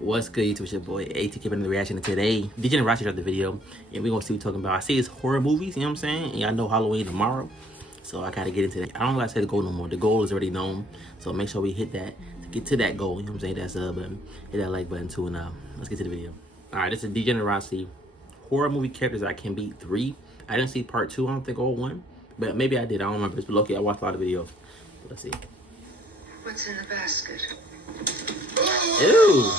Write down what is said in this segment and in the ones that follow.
What's good, YouTube? It's your boy AT giving the reaction to today. Degenerocity of the video, and we're gonna see what we're talking about. I see it's horror movies, you know what I'm saying? And I know Halloween tomorrow, so I gotta get into that. I don't like to say the goal no more. The goal is already known, so make sure we hit that to get to that goal. You know what I'm saying? Hit that sub button, hit that like button too, and let's get to the video. All right, this is Degenerocity horror movie characters I Can Beat 3. I didn't see part 2. I don't think or 1, but maybe I did. I don't remember. It's okay. I watched a lot of videos. Let's see. What's in the basket? Ew.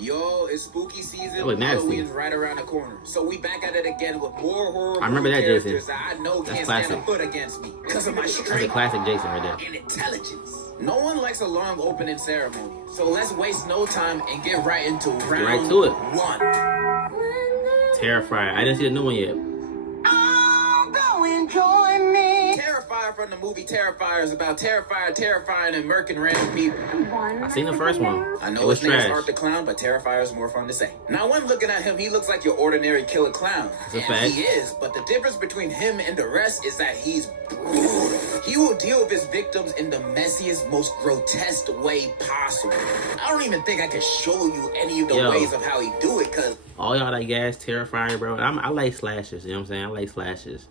Yo, it's spooky season. Halloween's right around the corner. So we back at it again with more horror I remember that, characters Jason. that I know That's can't classic. stand a foot against me because of my strength. That's a classic Jason right there. And intelligence. No one likes a long opening ceremony. So let's waste no time and get right into round right to it. 1. Terrifier. I didn't see the new one yet. Oh, go and join me. Terrifier from the movie Terrifier is about Terrifier terrifying and murking random people. I seen the first one. I know it was his name's trash. Art the Clown, but Terrifier is more fun to say. Now, when looking at him, he looks like your ordinary killer clown. That's a And fact. he is, but the difference between him and the rest is that he's brutal. He will deal with his victims in the messiest, most grotesque way possible. I don't even think I can show you any of the ways of how he do it, because all y'all that gas Terrifier, bro. I like slashes, you know what I'm saying? I like slashes.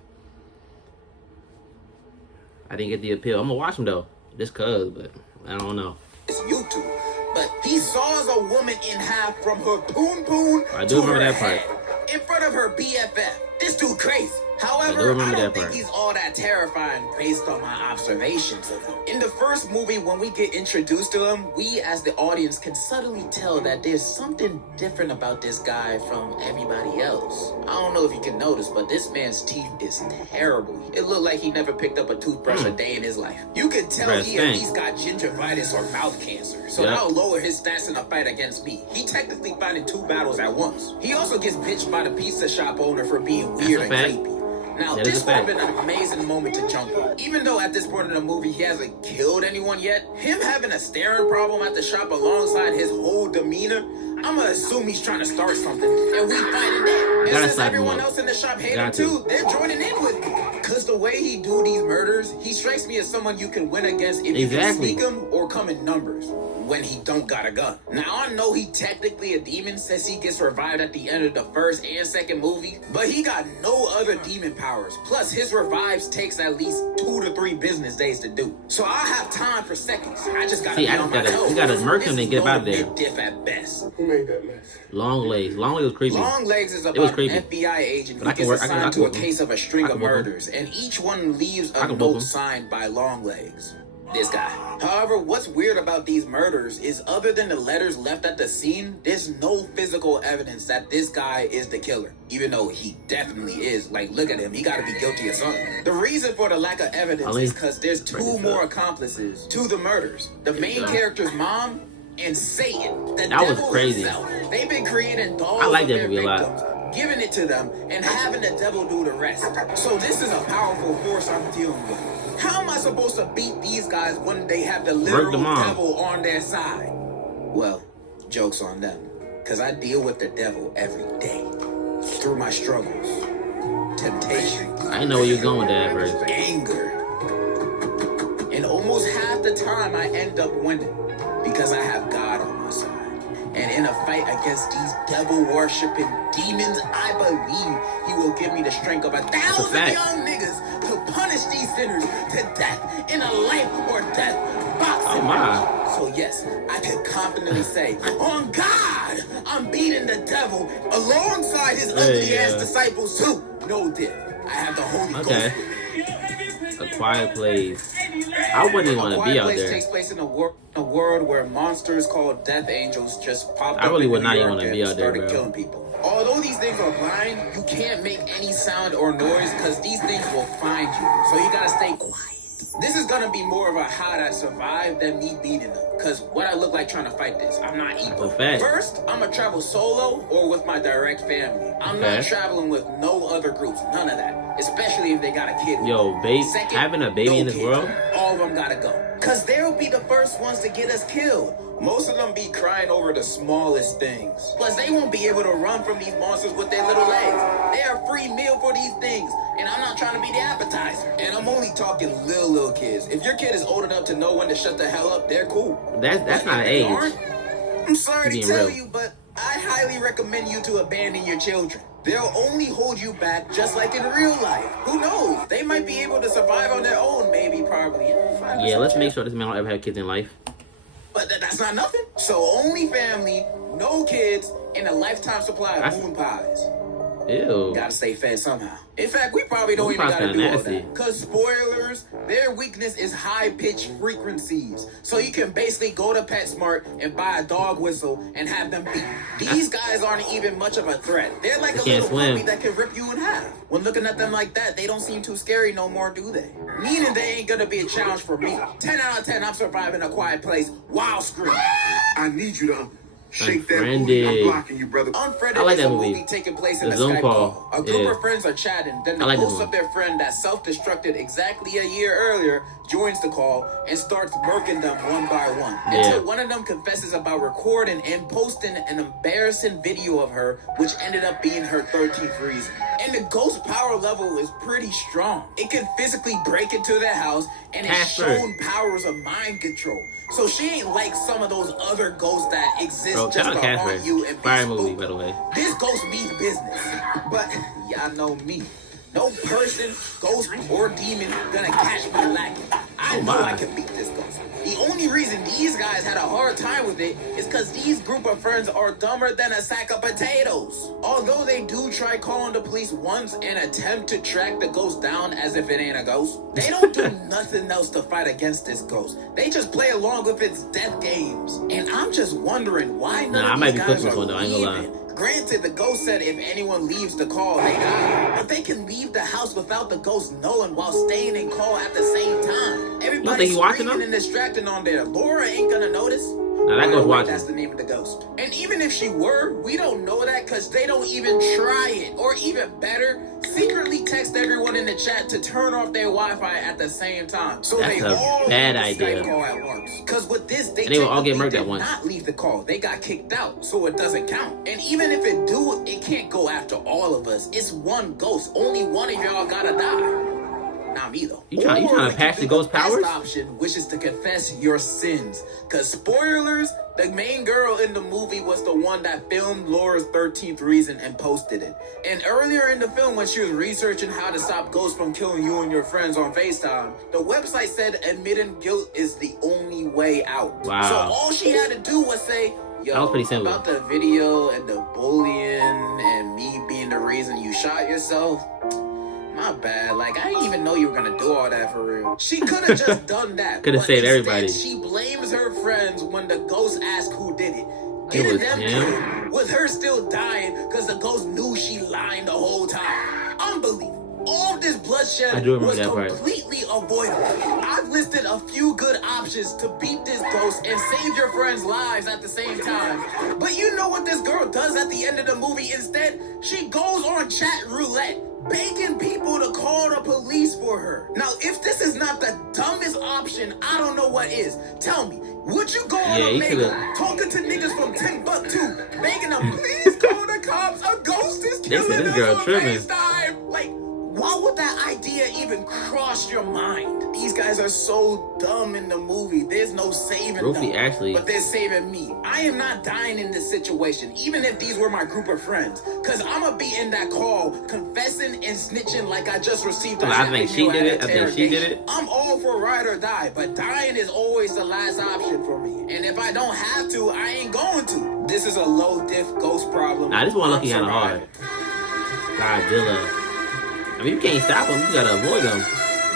I didn't get the appeal. I'm gonna watch them though, just cause, but I don't know. it's YouTube. But he saws a woman in half from her poon I do to remember her that part. head in front of her BFF. This dude crazy. However, do remember I that don't think part. he's all that terrifying based on my observations of him. In the first movie, when we get introduced to him, we as the audience can subtly tell that there's something different about this guy from everybody else. I don't know if you can notice, but this man's teeth is terrible. It looked like he never picked up a toothbrush a day in his life. You can tell he at least got gingivitis or mouth cancer. So that'll lower his stats in a fight against me. He technically fighting 2 battles at once. He also gets bitched by the pizza shop owner for being weird and creepy. Now, this would have been an amazing moment to jump on. Even though at this point in the movie he hasn't killed anyone yet, him having a staring problem at the shop alongside his whole demeanor, I'ma assume he's trying to start something, and we fighting that. And since everyone else in the shop hate him too, they're joining in with me. Cause the way he do these murders, he strikes me as someone you can win against if you can sneak him or come in numbers. When he don't got a gun. Now, I know he technically a demon since he gets revived at the end of the first and second movie, but he got no other demon powers. Plus, his revives takes at least 2 to 3 business days to do. So I'll have time for seconds. I just gotta be on my toes. You gotta murk him and get out of there. Diff at best. Who made that mess? Longlegs. Longlegs was creepy. Longlegs is about an FBI agent who gets assigned to a case of a string of murders, and each one leaves a note signed by Longlegs. This guy. However, what's weird about these murders is other than the letters left at the scene, there's no physical evidence that this guy is the killer. Even though he definitely is. Like, look at him. He gotta be guilty of something. The reason for the lack of evidence is because there's 2 more accomplices to the murders. The main character's mom and Satan. The devil was crazy. Himself. They've been creating dolls of their victims, giving it to them, and having the devil do the rest. So this is a powerful force I'm dealing with. How am I supposed to beat these guys when they have the literal devil on their side? Well, joke's on them. Because I deal with the devil every day. Through my struggles, temptations. I know where you're going with that first. Anger. And almost half the time I end up winning. Because I have God on my side. And in a fight against these devil-worshipping demons, I believe he will give me the strength of 1,000 young niggas to punish these sinners to death in a life or death boxing match. So yes, I can confidently say, on God, I'm beating the devil alongside his ugly-ass disciples too. No diff. I have the Holy Ghost. A Quiet Place. I wouldn't even want to be out there. Takes place in a world where monsters called death angels just popped up. I really would not even want to be out there, bro. Killing people. Although these things are blind, you can't make any sound or noise because these things will find you. So you gotta stay quiet. This is gonna be more of a how to survive than me beating them. Cause what I look like trying to fight this, I'm not evil. First, I'm gonna travel solo or with my direct family. I'm not traveling with no other groups, none of that. Especially if they got a kid. Yo, having a baby in this world? All of them gotta go. Cause they'll be the first ones to get us killed. Most of them be crying over the smallest things. Plus, they won't be able to run from these monsters with their little legs. They're a free meal for these things. And I'm not trying to be the appetizer. And I'm only talking little kids. If your kid is old enough to know when to shut the hell up, they're cool. That's not an age. I'm sorry to Being tell real. you, but I highly recommend you to abandon your children. They'll only hold you back just like in real life. Who knows? They might be able to survive on their own, maybe, probably. Yeah, let's make sure this man don't ever have kids in life. But that's not nothing. So only family, no kids, and a lifetime supply of moon pies. Ew. Gotta stay fed somehow. In fact, we probably don't Moon even pie's gotta kinda do all nasty. that. Cause spoilers, their weakness is high-pitched frequencies. So you can basically go to PetSmart and buy a dog whistle and have them beat. These guys aren't even much of a threat. They're like a little puppy that can rip you in half. When looking at them like that, they don't seem too scary no more, do they? Meaning they ain't gonna be a challenge for me. 10 out of 10, I'm surviving a quiet place while screaming. I need you to shake that Unfriended. booty. I'm blocking you, brother. Unfriended I like is that a movie. movie taking place in The a Zoom Skype call. call. A group Yeah. of friends are chatting, then the I like ghost that of their friend that self-destructed exactly a year earlier joins the call and starts murking them one by one. Until one of them confesses about recording and posting an embarrassing video of her, which ended up being her 13th reason. And the ghost power level is pretty strong. It can physically break into their house and it's shown powers of mind control. So she ain't like some of those other ghosts that exist just to haunt you and be Fire movie, spooked. by the way. This ghost means business. But y'all know me. No person, ghost, or demon gonna catch me lacking. I know I can beat this ghost. The only reason these guys had a hard time with it is because these group of friends are dumber than a sack of potatoes. Although they do try calling the police once and attempt to track the ghost down as if it ain't a ghost, they don't do nothing else to fight against this ghost. They just play along with its death games. And I'm just wondering why none of these guys are leaving. Granted, the ghost said if anyone leaves the call, they die. But they can leave the house without the ghost knowing while staying in call at the same time. Everybody's screaming and distracting on there. Laura ain't gonna notice. Now that goes watching. That's the name of the ghost. And even if she were, we don't know that because they don't even try it. Or even better, secretly text everyone in the chat to turn off their Wi-Fi at the same time. So that's they all bad leave the idea. Skype call at once. Because with this, they will all get murked at did once. not leave the call. They got kicked out, so it doesn't count. And even if it do, it can't go after all of us. It's one ghost. Only one of y'all gotta die. Not me though. You trying to patch the ghost powers? Best option, which is to confess your sins. Cause spoilers, the main girl in the movie was the one that filmed Laura's 13th reason and posted it. And earlier in the film, when she was researching how to stop ghosts from killing you and your friends on FaceTime, the website said admitting guilt is the only way out. Wow. So all she had to do was say, that was pretty simple. About the video and the bullying and me being the reason you shot yourself. My bad. Like, I didn't even know you were gonna do all that for real. She could have just done that. Could have saved everybody. She blames her friends when the ghost asked who did it. It was them him. with her still dying because the ghost knew she lied the whole time. Unbelievable. All this bloodshed was completely avoidable. I've listed a few good options to beat this ghost and save your friends' lives at the same time. But you know what this girl does at the end of the movie instead? She goes on chat roulette, begging people to call the police for her. Now, if this is not the dumbest option, I don't know what is. Tell me, would you go on a Omegle, talking to niggas from Timbuktu, begging them, please call the cops, a ghost is killing us on FaceTime? Like, why would that idea even cross your mind? These guys are so dumb in the movie. There's no saving them. But they're saving me. I am not dying in this situation, even if these were my group of friends. Because I'm going to be in that call, confessing and snitching like I just received a I think she did it. I think she did it. I'm all for ride or die, but dying is always the last option for me. And if I don't have to, I ain't going to. This is a low diff ghost problem. Nah, this one looking kind of hard. Godzilla. I mean, you can't stop them. You gotta avoid them.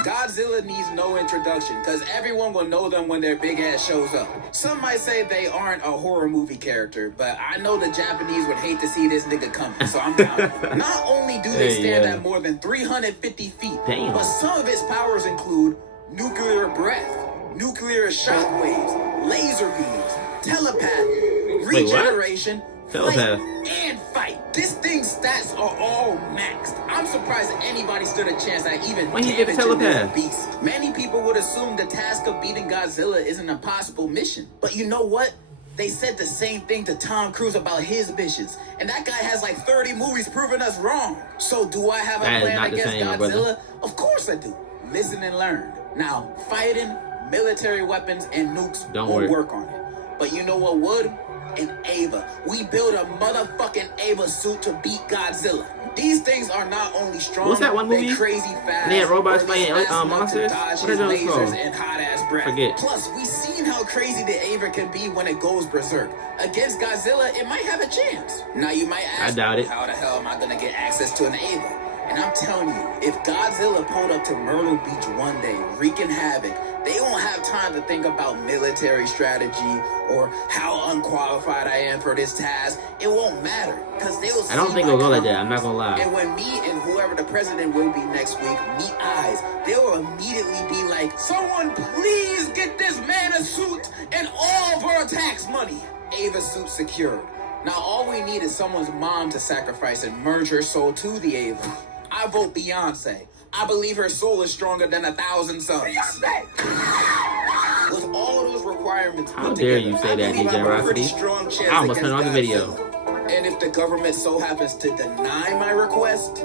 Godzilla needs no introduction, because everyone will know them when their big ass shows up. Some might say they aren't a horror movie character, but I know the Japanese would hate to see this nigga coming, so I'm down. Not only do they stand at more than 350 feet, but some of its powers include nuclear breath, nuclear shockwaves, laser beams, telepathy, regeneration, telepath, and fight. This thing's stats are all maxed. I'm surprised anybody stood a chance at even damaging this beast. Many people would assume the task of beating Godzilla is an impossible mission. But you know what? They said the same thing to Tom Cruise about his missions. And that guy has like 30 movies proving us wrong. So do I have a plan against Godzilla? Of course I do. Listen and learn. Now, fighting, military weapons, and nukes won't work on it. But you know what would? an Ava. We build a motherfucking Ava suit to beat Godzilla. These things are not only strong, What's that one movie? they crazy fast. They had robots fighting monsters. monsters? What is that lasers called? and hot ass breath. Forget. Plus, we seen how crazy the Ava can be when it goes berserk. Against Godzilla, it might have a chance. Now you might ask, I doubt it. how the hell am I gonna get access to an Ava? And I'm telling you, if Godzilla pulled up to Myrtle Beach one day, wreaking havoc, they won't have time to think about military strategy or how unqualified I am for this task. It won't matter, because they'll see I don't think my it'll go like comfort. that. I'm not gonna lie. And when me and whoever the president will be next week meet eyes, they will immediately be like, someone please get this man a suit and all of our tax money. Ava suit secured. Now all we need is someone's mom to sacrifice and merge her soul to the Ava. I vote Beyonce. I believe her soul is stronger than 1,000 suns. Beyonce! With all those requirements How put dare together, you say that, I believe I have a pretty Degenerocity? strong chance I almost turned against on the video. Godzilla. And if the government so happens to deny my request, then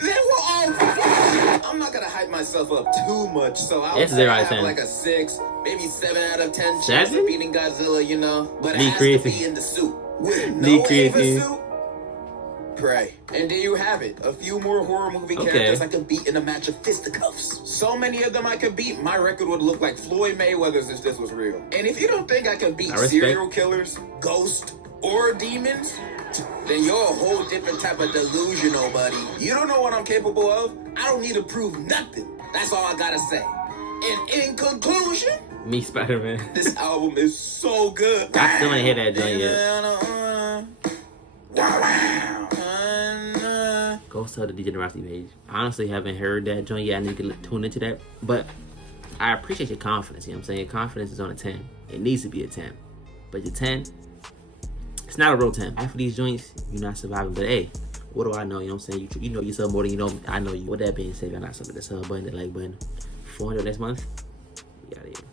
we're all. I'm not gonna hype myself up too much, so I'll It's say 0 I out of have 10. like a 6, maybe 7 out of 10 chance 7? of beating Godzilla, you know. But it Be has to creative. be in the suit. With no Be Ava creative. suit, pray. And there you have it. A few more horror movie Okay. characters I could beat in a match of fisticuffs. So many of them I could beat, my record would look like Floyd Mayweather's if this was real. And if you don't think I can beat I respect. serial killers, ghosts, or demons, then you're a whole different type of delusional, buddy. You don't know what I'm capable of. I don't need to prove nothing. That's all I gotta say. And in conclusion, Me, Spider-Man. this album is so good. I still ain't hear that joint yet. Go to the Degenerocity page. I honestly haven't heard that joint yet. I need to tune into that. But I appreciate your confidence. You know what I'm saying? Your confidence is on a 10. It needs to be a 10. But your 10, it's not a real 10. After these joints, you're not surviving. But hey, what do I know? You know what I'm saying? You know yourself more than you know me. I know you. With that being said, I'm not something the sub button, the like button. 400 next month. We out of here.